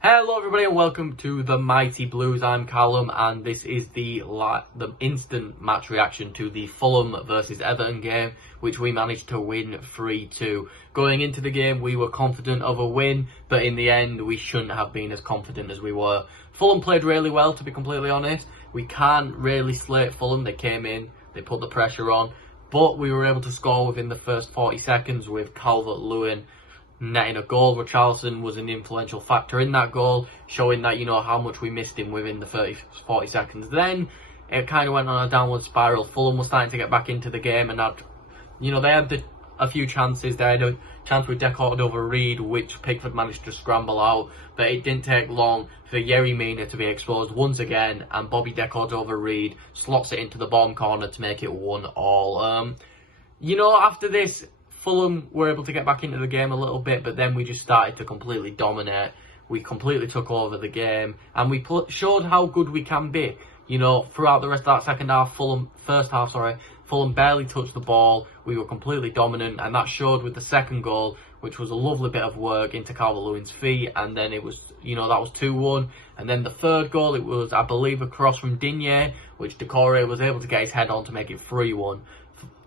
Hello everybody and welcome to the Mighty Blues. I'm Callum and this is the instant match reaction to the Fulham versus Everton game, which we managed to win 3-2. Going into the game we were confident of a win, but in the end we shouldn't have been as confident as we were. Fulham played really well, to be completely honest. We can't really slate Fulham. They came in, they put the pressure on, but we were able to score within the first 40 seconds with Calvert-Lewin netting a goal. Richarlison was an influential factor in that goal, showing that, how much we missed him within the 40 seconds. Then it kind of went on a downward spiral. Fulham was starting to get back into the game and they had a few chances. They had a chance with Decorated over Reed, which Pickford managed to scramble out, but it didn't take long for Yerry Mina to be exposed once again, and Bobby Decorated over Reed slots it into the bottom corner to make it 1-1. After this, Fulham were able to get back into the game a little bit, but then we just started to completely dominate. We completely took over the game, and we showed how good we can be. Throughout the rest of that Fulham barely touched the ball. We were completely dominant, and that showed with the second goal, which was a lovely bit of work into Calvert-Lewin's feet, and then it was, that was 2-1. And then the third goal, it was, I believe, a cross from Digne, which Decore was able to get his head on to make it 3-1.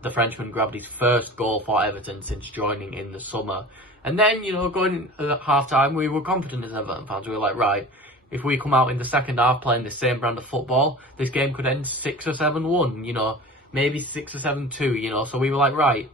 The Frenchman grabbed his first goal for Everton since joining in the summer. And then, going at half-time, we were confident as Everton fans. We were like, right, if we come out in the second half playing the same brand of football, this game could end 6 or 7-1, maybe 6 or 7-2, So we were like, right,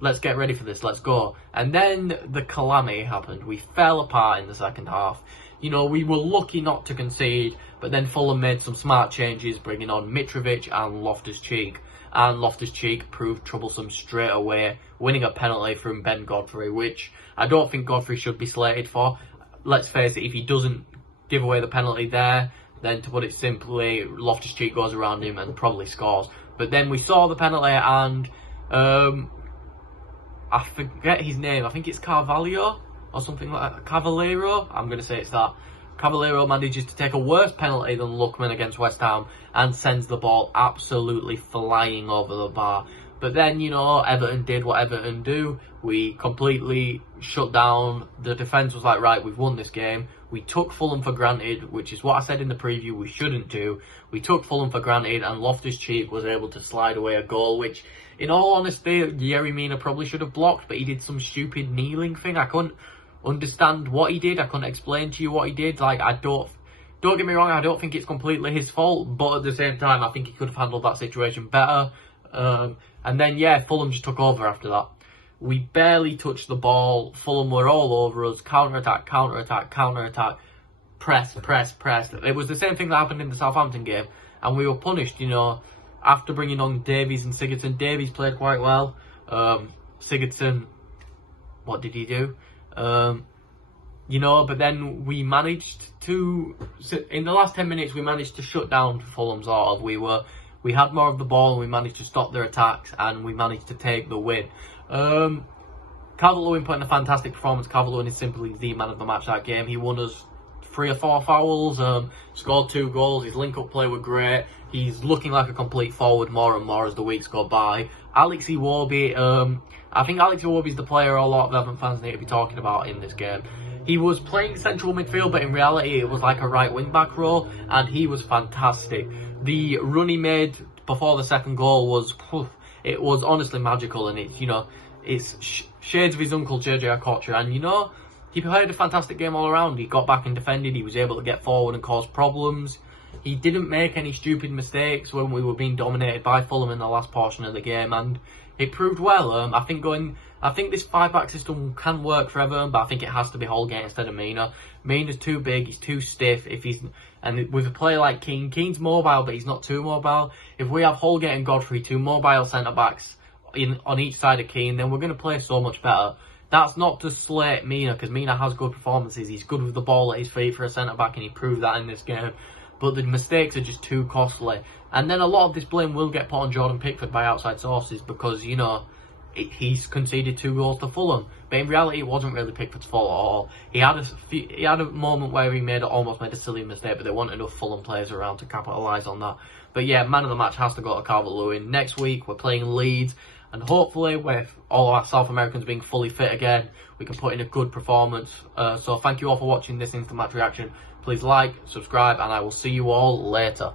let's get ready for this, let's go. And then the calamity happened. We fell apart in the second half. We were lucky not to concede, but then Fulham made some smart changes, bringing on Mitrovic and Loftus-Cheek. And Loftus-Cheek proved troublesome straight away, winning a penalty from Ben Godfrey, which I don't think Godfrey should be slated for. Let's face it, if he doesn't give away the penalty there, then to put it simply, Loftus-Cheek goes around him and probably scores. But then we saw the penalty and I forget his name. I think it's Carvalho or something like that. Cavallero? I'm going to say it's that. Cavallero manages to take a worse penalty than Lookman against West Ham and sends the ball absolutely flying over the bar. But then, Everton did what Everton do. We completely shut down. The defence was like, right, we've won this game. We took Fulham for granted, which is what I said in the preview we shouldn't do. We took Fulham for granted, and Loftus-Cheek was able to slide away a goal, which, in all honesty, Yerry Mina probably should have blocked, but he did some stupid kneeling thing. I couldn't understand what he did. I couldn't explain to you what he did. Don't get me wrong, I don't think it's completely his fault, but at the same time, I think he could have handled that situation better. And then, Fulham just took over after that. We barely touched the ball. Fulham were all over us. Counter-attack, counter-attack, counter-attack. Press, press, press. It was the same thing that happened in the Southampton game, and we were punished, after bringing on Davies and Sigurdsson. Davies played quite well. Sigurdsson, what did he do? But then we managed to, in the last 10 minutes, we managed to shut down Fulham, sort of. We had more of the ball, and we managed to stop their attacks, and we managed to take the win. Calvert-Lewin put in a fantastic performance. Calvert-Lewin is simply the man of the match that game. He won us 3 or 4 fouls, scored 2 goals. His link-up play were great. He's looking like a complete forward more and more as the weeks go by. Alex Iwobi, I think Alex Iwobi is the player a lot of Everton fans need to be talking about in this game. He was playing central midfield, but in reality it was like a right wing-back role, and he was fantastic. The run he made before the second goal was, it was honestly magical, and it's shades of his uncle JJ Okocha, and he played a fantastic game all around. He got back and defended, he was able to get forward and cause problems. He didn't make any stupid mistakes when we were being dominated by Fulham in the last portion of the game, and it proved well. I think this 5-back system can work for Everton, but I think it has to be Holgate instead of Mina. Mina's too big, he's too stiff. And with a player like Keane, Keane's mobile, but he's not too mobile. If we have Holgate and Godfrey, 2 mobile centre-backs on each side of Keane, then we're going to play so much better. That's not to slate Mina, because Mina has good performances. He's good with the ball at his feet for a centre-back, and he proved that in this game. But the mistakes are just too costly. And then a lot of this blame will get put on Jordan Pickford by outside sources, because, he's conceded 2 goals to Fulham. But in reality, it wasn't really Pickford's fault at all. He had a moment where he almost made a silly mistake, but there weren't enough Fulham players around to capitalise on that. But yeah, man of the match has to go to Calvert-Lewin. Next week, we're playing Leeds. and hopefully with all our South Americans being fully fit again, we can put in a good performance. So thank you all for watching this instant match reaction. Please like, subscribe, and I will see you all later.